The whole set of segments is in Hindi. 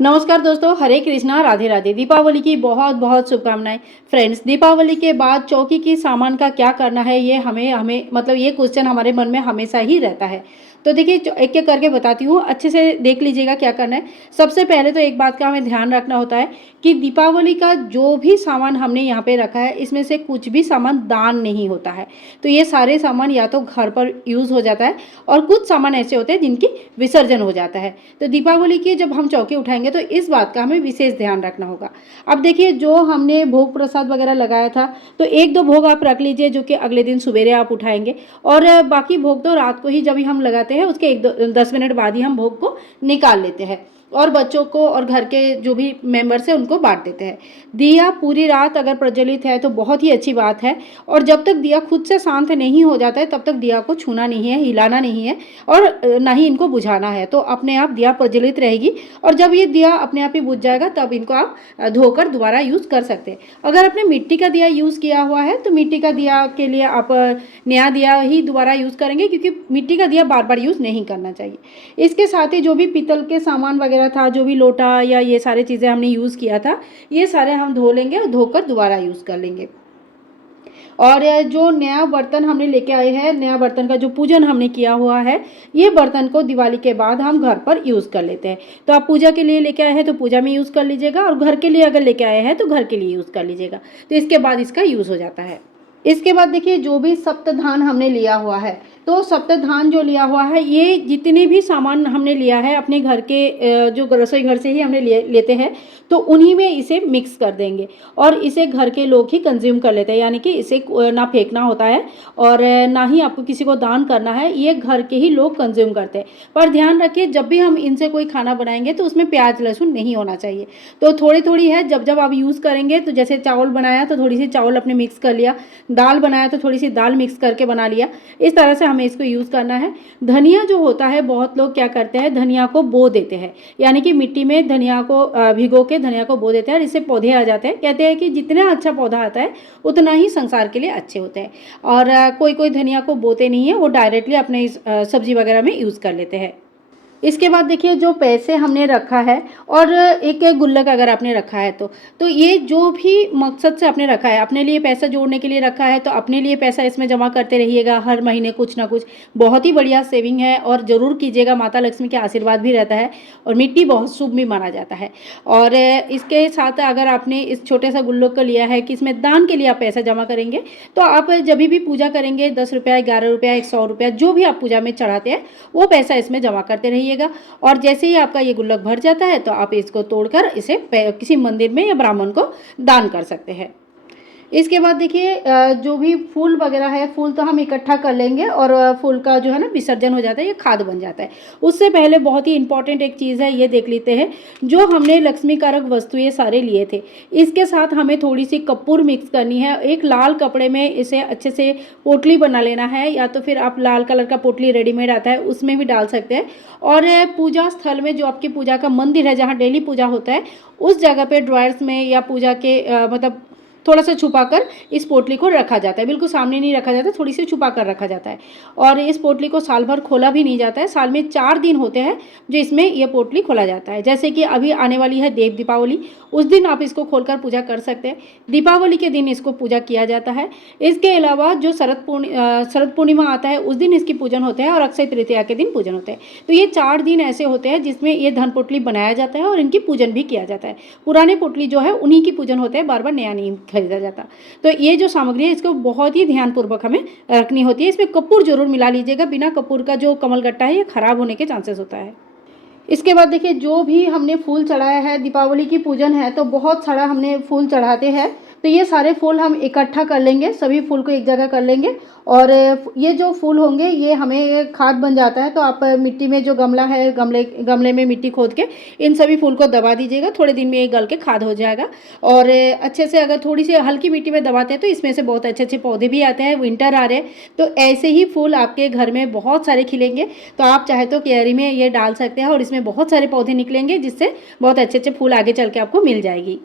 नमस्कार दोस्तों, हरे कृष्णा, राधे राधे। दीपावली की बहुत बहुत शुभकामनाएं। फ्रेंड्स, दीपावली के बाद चौकी की सामान का क्या करना है, ये हमें हमें मतलब ये क्वेश्चन हमारे मन में हमेशा ही रहता है। तो देखिए, एक एक करके बताती हूँ, अच्छे से देख लीजिएगा क्या करना है। सबसे पहले तो एक बात का हमें ध्यान रखना होता है कि दीपावली का जो भी सामान हमने यहाँ पे रखा है, इसमें से कुछ भी सामान दान नहीं होता है। तो ये सारे सामान या तो घर पर यूज़ हो जाता है और कुछ सामान ऐसे होते हैं जिनकी विसर्जन हो जाता है। तो दीपावली की जब हम चौकी उठाएंगे तो इस बात का हमें विशेष ध्यान रखना होगा। अब देखिए, जो हमने भोग प्रसाद वगैरह लगाया था, तो एक दो भोग आप रख लीजिए जो कि अगले दिन सवेरे आप उठाएंगे। और बाकी भोग तो रात को ही जब भी हम लगाते हैं उसके 10 मिनट बाद ही हम भोग को निकाल लेते हैं और बच्चों को और घर के जो भी मेंबर्स हैं उनको बांट देते हैं। दिया पूरी रात अगर प्रज्वलित है तो बहुत ही अच्छी बात है। और जब तक दिया खुद से शांत नहीं हो जाता है तब तक दिया को छूना नहीं है, हिलाना नहीं है और ना ही इनको बुझाना है। तो अपने आप दिया प्रज्वलित रहेगी और जब ये दिया अपने आप ही बुझ जाएगा तब इनको आप धोकर दोबारा यूज़ कर सकते हैं। अगर आपने मिट्टी का दिया यूज़ किया हुआ है तो मिट्टी का दिया के लिए आप नया दिया ही दोबारा यूज़ करेंगे, क्योंकि मिट्टी का दिया बार बार यूज़ नहीं करना चाहिए। इसके साथ ही जो भी पीतल के सामान वगैरह था, जो भी लोटा या ये सारी चीज़ें हमने यूज़ किया था, ये सारे हम धो लेंगे और धोकर दोबारा यूज़ कर लेंगे। और जो नया बर्तन हमने लेके आए हैं, नया बर्तन का जो पूजन हमने किया हुआ है, ये बर्तन को दिवाली के बाद हम घर पर यूज़ कर लेते हैं। तो आप पूजा के लिए लेके आए हैं तो पूजा में यूज़ कर लीजिएगा और घर के लिए अगर लेके आए हैं तो घर के लिए यूज़ कर लीजिएगा। तो इसके बाद इसका यूज़ हो जाता है। इसके बाद देखिए, जो भी सप्तधान हमने लिया हुआ है, तो सप्तधान जो लिया हुआ है, ये जितने भी सामान हमने लिया है अपने घर के जो रसोई घर से ही हमने लेते हैं, तो उन्हीं में इसे मिक्स कर देंगे और इसे घर के लोग ही कंज्यूम कर लेते हैं। यानी कि इसे ना फेंकना होता है और ना ही आपको किसी को दान करना है, ये घर के ही लोग कंज्यूम करते हैं। पर ध्यान रखिए, जब भी हम इनसे कोई खाना बनाएंगे तो उसमें प्याज लहसुन नहीं होना चाहिए। तो थोड़ी थोड़ी है, जब जब आप यूज़ करेंगे, तो जैसे चावल बनाया तो थोड़ी सी चावल अपने मिक्स कर लिया, दाल बनाया तो थोड़ी सी दाल मिक्स करके बना लिया। इस तरह से हमें इसको यूज़ करना है। धनिया जो होता है, बहुत लोग क्या करते हैं, धनिया को बो देते हैं, यानी कि मिट्टी में धनिया को भिगो के धनिया को बो देते हैं और इससे पौधे आ जाते हैं। कहते हैं कि जितना अच्छा पौधा आता है उतना ही संसार के लिए अच्छे होते हैं। और कोई कोई धनिया को बोते नहीं है, वो डायरेक्टली अपने सब्जी वगैरह में यूज़ कर लेते हैं। इसके बाद देखिए, जो पैसे हमने रखा है और एक गुल्लक अगर आपने रखा है तो ये जो भी मकसद से आपने रखा है, अपने लिए पैसा जोड़ने के लिए रखा है, तो अपने लिए पैसा इसमें जमा करते रहिएगा हर महीने कुछ ना कुछ। बहुत ही बढ़िया सेविंग है और ज़रूर कीजिएगा, माता लक्ष्मी का आशीर्वाद भी रहता है और मिट्टी बहुत शुभ भी माना जाता है। और इसके साथ अगर आपने इस छोटे सा गुल्लक को लिया है कि इसमें दान के लिए आप पैसा जमा करेंगे, तो आप जब भी पूजा करेंगे 10 रुपया, 11 रुपया, 100 रुपया, जो भी आप पूजा में चढ़ाते हैं वो पैसा इसमें जमा करते रहिए। और जैसे ही आपका ये गुल्लक भर जाता है तो आप इसको तोड़कर इसे किसी मंदिर में या ब्राह्मण को दान कर सकते हैं। इसके बाद देखिए, जो भी फूल वगैरह है, फूल तो हम इकट्ठा कर लेंगे और फूल का जो है ना विसर्जन हो जाता है, ये खाद बन जाता है। उससे पहले बहुत ही इंपॉर्टेंट एक चीज़ है, ये देख लेते हैं। जो हमने लक्ष्मी कारक वस्तु ये सारे लिए थे, इसके साथ हमें थोड़ी सी कपूर मिक्स करनी है। एक लाल कपड़े में इसे अच्छे से पोटली बना लेना है, या तो फिर आप लाल कलर का पोटली रेडीमेड आता है उसमें भी डाल सकते हैं। और पूजा स्थल में जो आपकी पूजा का मंदिर है, जहाँ डेली पूजा होता है, उस जगह पे ड्रॉयर्स में या पूजा के मतलब थोड़ा सा छुपाकर इस पोटली को रखा जाता है। बिल्कुल सामने नहीं रखा जाता, थोड़ी सी छुपा कर रखा जाता है। और इस पोटली को साल भर खोला भी नहीं जाता है। साल में 4 दिन होते हैं जो इसमें ये पोटली खोला जाता है। जैसे कि अभी आने वाली है देव दीपावली, उस दिन आप इसको खोलकर पूजा कर सकते हैं। दीपावली के दिन इसको पूजा किया जाता है। इसके अलावा जो शरद पूर्णिमा आता है उस दिन इसकी पूजन होते हैं और अक्षय तृतीया के दिन पूजन होते हैं। तो ये 4 दिन ऐसे होते हैं जिसमें ये धन पोटली बनाया जाता है और इनकी पूजन भी किया जाता है। पुराने पोटली जो है उन्हीं की पूजन होते हैं, बार बार नया नहीं खरीदा जाता। तो ये जो सामग्री है इसको बहुत ही ध्यानपूर्वक हमें रखनी होती है। इसमें कपूर जरूर मिला लीजिएगा, बिना कपूर का जो कमलगट्टा है ये खराब होने के चांसेस होता है। इसके बाद देखिए, जो भी हमने फूल चढ़ाया है, दीपावली की पूजन है तो बहुत सारा हमने फूल चढ़ाते हैं, तो ये सारे फूल हम इकट्ठा कर लेंगे, सभी फूल को एक जगह कर लेंगे। और ये जो फूल होंगे ये हमें खाद बन जाता है। तो आप मिट्टी में जो गमला है, गमले में मिट्टी खोद के इन सभी फूल को दबा दीजिएगा, थोड़े दिन में ये गल के खाद हो जाएगा। और अच्छे से अगर थोड़ी सी हल्की मिट्टी में दबाते हैं तो इसमें से बहुत अच्छे अच्छे पौधे भी आते हैं। विंटर आ रहे हैं तो ऐसे ही फूल आपके घर में बहुत सारे खिलेंगे। तो आप चाहे तो क्यारी में ये डाल सकते हैं और इसमें बहुत सारे पौधे निकलेंगे, जिससे बहुत अच्छे अच्छे फूल आगे चल के आपको मिल जाएगी।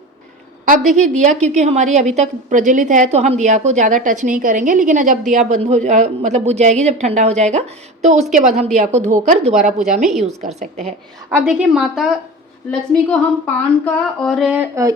अब देखिए, दिया क्योंकि हमारी अभी तक प्रज्वलित है तो हम दिया को ज़्यादा टच नहीं करेंगे, लेकिन जब दिया बंद हो मतलब बुझ जाएगी, जब ठंडा हो जाएगा तो उसके बाद हम दिया को धोकर दोबारा पूजा में यूज़ कर सकते हैं। अब देखिए, माता लक्ष्मी को हम पान का और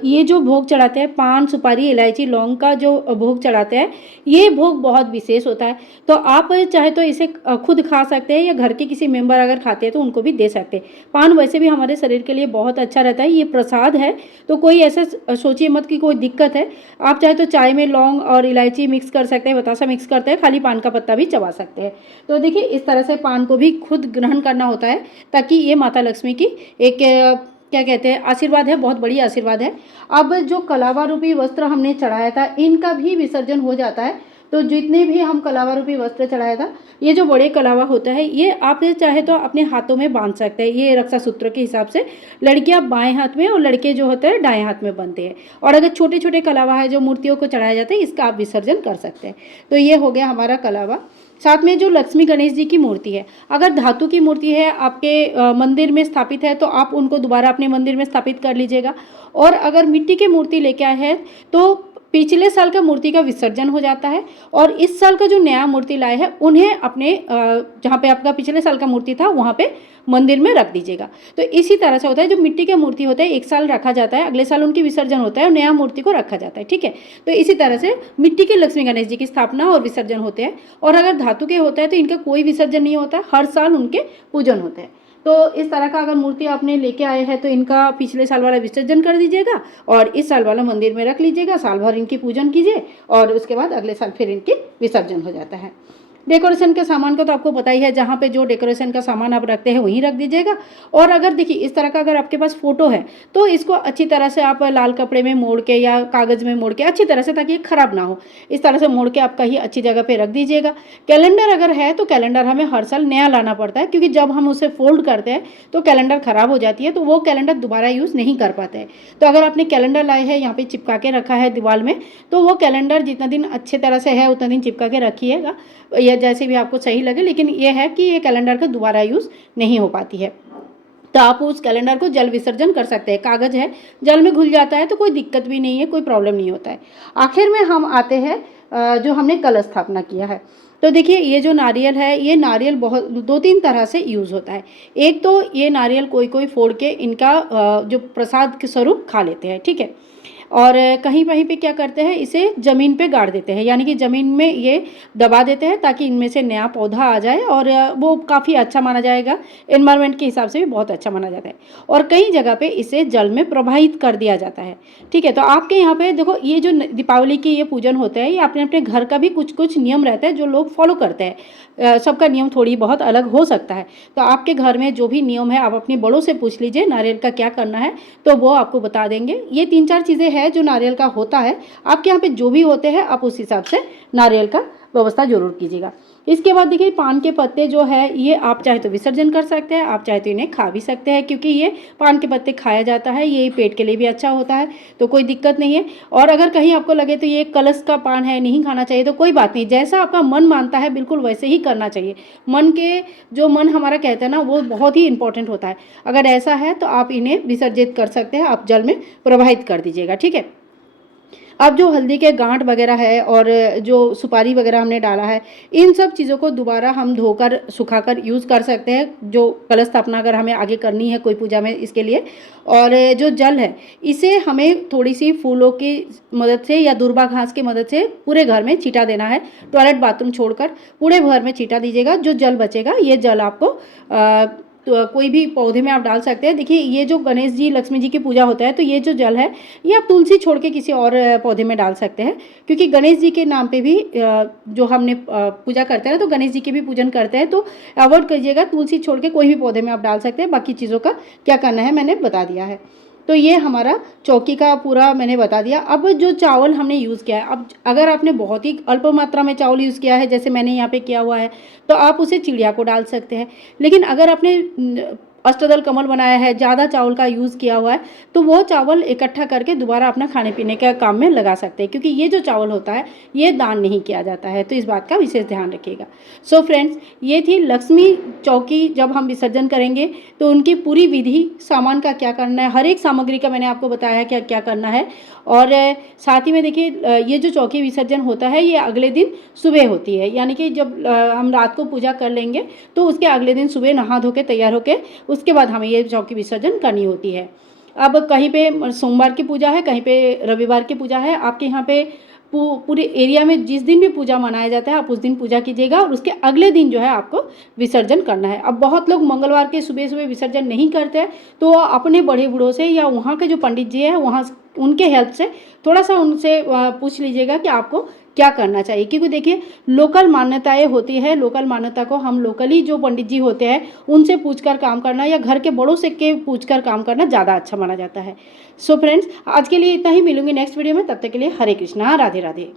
ये जो भोग चढ़ाते हैं, पान सुपारी इलायची लौंग का जो भोग चढ़ाते हैं, ये भोग बहुत विशेष होता है। तो आप चाहे तो इसे खुद खा सकते हैं या घर के किसी मेंबर अगर खाते हैं तो उनको भी दे सकते हैं। पान वैसे भी हमारे शरीर के लिए बहुत अच्छा रहता है, ये प्रसाद है, तो कोई ऐसा सोचिए मत कि कोई दिक्कत है। आप चाहे तो चाय में लौंग और इलायची मिक्स कर सकते हैं, बतासा मिक्स करते हैं, खाली पान का पत्ता भी चबा सकते हैं। तो देखिए इस तरह से पान को भी खुद ग्रहण करना होता है, ताकि ये माता लक्ष्मी की एक क्या कहते हैं आशीर्वाद है, बहुत बड़ी आशीर्वाद है। अब जो कलावा रूपी वस्त्र हमने चढ़ाया था, इनका भी विसर्जन हो जाता है। तो जितने भी हम कलावा रूपी वस्त्र चढ़ाया था, ये जो बड़े कलावा होता है, ये आप चाहे तो अपने हाथों में बांध सकते हैं। ये रक्षा सूत्र के हिसाब से लड़कियां बाएं हाथ में और लड़के जो होते हैं दाएं हाथ में बनते हैं। और अगर छोटे छोटे कलावा है जो मूर्तियों को चढ़ाया जाता है, इसका आप विसर्जन कर सकते हैं। तो ये हो गया हमारा कलावा। साथ में जो लक्ष्मी गणेश जी की मूर्ति है, अगर धातु की मूर्ति है आपके मंदिर में स्थापित है, तो आप उनको दोबारा अपने मंदिर में स्थापित कर लीजिएगा। और अगर मिट्टी की मूर्ति लेके आए हैं तो पिछले साल का मूर्ति का विसर्जन हो जाता है, और इस साल का जो नया मूर्ति लाए हैं उन्हें अपने जहाँ पे आपका पिछले साल का मूर्ति था वहाँ पे मंदिर में रख दीजिएगा। तो इसी तरह से होता है, जो मिट्टी की मूर्ति होता है एक साल रखा जाता है, अगले साल उनकी विसर्जन होता है और नया मूर्ति को रखा जाता है, ठीक है। तो इसी तरह से मिट्टी के लक्ष्मी गणेश जी की स्थापना और विसर्जन होते हैं। और अगर धातु के होता है तो इनका कोई विसर्जन नहीं होता, हर साल उनके पूजन होते हैं। तो इस तरह का अगर मूर्ति आपने लेके आए हैं तो इनका पिछले साल वाला विसर्जन कर दीजिएगा और इस साल वाला मंदिर में रख लीजिएगा, साल भर इनकी पूजन कीजिए और उसके बाद अगले साल फिर इनकी विसर्जन हो जाता है। डेकोरेशन के सामान को तो आपको पता ही है, जहाँ पे जो डेकोरेशन का सामान आप रखते हैं वहीं रख दीजिएगा। और अगर देखिए इस तरह का अगर आपके पास फोटो है तो इसको अच्छी तरह से आप लाल कपड़े में मोड़ के या कागज़ में मोड़ के अच्छी तरह से, ताकि ये खराब ना हो, इस तरह से मोड़ के आप कहीं अच्छी जगह पे रख दीजिएगा। कैलेंडर अगर है तो कैलेंडर हमें हर साल नया लाना पड़ता है, क्योंकि जब हम उसे फोल्ड करते हैं तो कैलेंडर ख़राब हो जाती है, तो वो कैलेंडर दोबारा यूज़ नहीं कर पाते हैं। तो अगर आपने कैलेंडर लाए हैं यहाँ पे चिपका के रखा है दीवार में, तो वो कैलेंडर जितना दिन अच्छे तरह से है उतना दिन चिपका के रखिएगा, या जैसे भी आपको सही लगे। लेकिन ये है कि ये कैलेंडर का दोबारा यूज़ नहीं हो पाती है, तो आप उस कैलेंडर को जल विसर्जन कर सकते हैं। कागज़ है, जल में घुल जाता है तो कोई दिक्कत भी नहीं है, कोई प्रॉब्लम नहीं होता है। आखिर में हम आते हैं जो हमने कलश स्थापना किया है। तो देखिए ये जो नारियल है, ये नारियल बहुत 2-3 तरह से यूज़ होता है। एक तो ये नारियल कोई कोई फोड़ के इनका जो प्रसाद के स्वरूप खा लेते हैं, ठीक है। और कहीं कहीं पे क्या करते हैं, इसे ज़मीन पे गाड़ देते हैं, यानी कि ज़मीन में ये दबा देते हैं ताकि इनमें से नया पौधा आ जाए, और वो काफ़ी अच्छा माना जाएगा, एनवायरनमेंट के हिसाब से भी बहुत अच्छा माना जाता है। और कई जगह पे इसे जल में प्रवाहित कर दिया जाता है, ठीक है। तो आपके यहाँ पे देखो, ये जो दीपावली की ये पूजन होता है, ये अपने अपने घर का भी कुछ कुछ नियम रहता है जो लोग फॉलो करते हैं। सबका नियम थोड़ी बहुत अलग हो सकता है, तो आपके घर में जो भी नियम है आप अपने बड़ों से पूछ लीजिए नारियल का क्या करना है, तो वो आपको बता देंगे। ये 3-4 चीज़ें हैं जो नारियल का होता है। आपके यहाँ पे जो भी होते हैं आप उस हिसाब से नारियल का व्यवस्था जरूर कीजिएगा। इसके बाद देखिए पान के पत्ते जो है, ये आप चाहे तो विसर्जन कर सकते हैं, आप चाहे तो इन्हें खा भी सकते हैं, क्योंकि ये पान के पत्ते खाया जाता है, ये पेट के लिए भी अच्छा होता है, तो कोई दिक्कत नहीं है। और अगर कहीं आपको लगे तो ये कलश का पान है, नहीं खाना चाहिए, तो कोई बात नहीं, जैसा आपका मन मानता है बिल्कुल वैसे ही करना चाहिए। जो मन हमारा कहता है ना, वो बहुत ही इंपॉर्टेंट होता है। अगर ऐसा है तो आप इन्हें विसर्जित कर सकते हैं, आप जल में प्रवाहित कर दीजिएगा, ठीक है। अब जो हल्दी के गांठ वगैरह है और जो सुपारी वगैरह हमने डाला है, इन सब चीज़ों को दोबारा हम धोकर सुखाकर यूज़ कर सकते हैं, जो कलश स्थापना अगर हमें आगे करनी है कोई पूजा में, इसके लिए। और जो जल है, इसे हमें थोड़ी सी फूलों की मदद से या दूर्वा घास की मदद से पूरे घर में छींटा देना है, टॉयलेट बाथरूम छोड़कर पूरे घर में छींटा दीजिएगा। जो जल बचेगा ये जल आपको तो कोई भी पौधे में आप डाल सकते हैं। देखिए ये जो गणेश जी लक्ष्मी जी की पूजा होता है, तो ये जो जल है ये आप तुलसी छोड़ के किसी और पौधे में डाल सकते हैं, क्योंकि गणेश जी के नाम पे भी जो हमने पूजा करते हैं ना, तो गणेश जी के भी पूजन करते हैं, तो अवॉइड करिएगा, तुलसी छोड़ के कोई भी पौधे में आप डाल सकते हैं। बाकी चीज़ों का क्या करना है मैंने बता दिया है। तो ये हमारा चौकी का पूरा मैंने बता दिया। अब जो चावल हमने यूज़ किया है, अब अगर आपने बहुत ही अल्प मात्रा में चावल यूज़ किया है, जैसे मैंने यहाँ पे किया हुआ है, तो आप उसे चिड़िया को डाल सकते हैं। लेकिन अगर आपने अष्टदल कमल बनाया है, ज़्यादा चावल का यूज़ किया हुआ है, तो वो चावल इकट्ठा करके दोबारा अपना खाने पीने के काम में लगा सकते हैं, क्योंकि ये जो चावल होता है ये दान नहीं किया जाता है, तो इस बात का विशेष ध्यान रखिएगा। सो फ्रेंड्स, ये थी लक्ष्मी चौकी जब हम विसर्जन करेंगे तो उनकी पूरी विधि, सामान का क्या करना है, हर एक सामग्री का मैंने आपको बताया क्या क्या करना है। और साथ ही में देखिए ये जो चौकी विसर्जन होता है ये अगले दिन सुबह होती है, यानी कि जब हम रात को पूजा कर लेंगे तो उसके अगले दिन सुबह नहा धो के तैयार होके उसके बाद हमें ये चौकी विसर्जन करनी होती है। अब कहीं पे सोमवार की पूजा है, कहीं पे रविवार की पूजा है, आपके यहाँ पे पूरे एरिया में जिस दिन भी पूजा मनाया जाता है आप उस दिन पूजा कीजिएगा और उसके अगले दिन जो है आपको विसर्जन करना है। अब बहुत लोग मंगलवार के सुबह सुबह विसर्जन नहीं करते हैं, तो अपने बड़े बूढ़ों से या वहाँ के जो पंडित जी हैं वहाँ उनके हेल्प से थोड़ा सा उनसे पूछ लीजिएगा कि आपको क्या करना चाहिए, क्योंकि देखिए लोकल मान्यताएं होती है, लोकल मान्यता को हम लोकली जो पंडित जी होते हैं उनसे पूछकर काम करना या घर के बड़ों से के पूछकर काम करना ज़्यादा अच्छा माना जाता है। सो फ्रेंड्स, आज के लिए इतना ही, मिलूंगी नेक्स्ट वीडियो में, तब तक के लिए हरे कृष्णा, राधे राधे।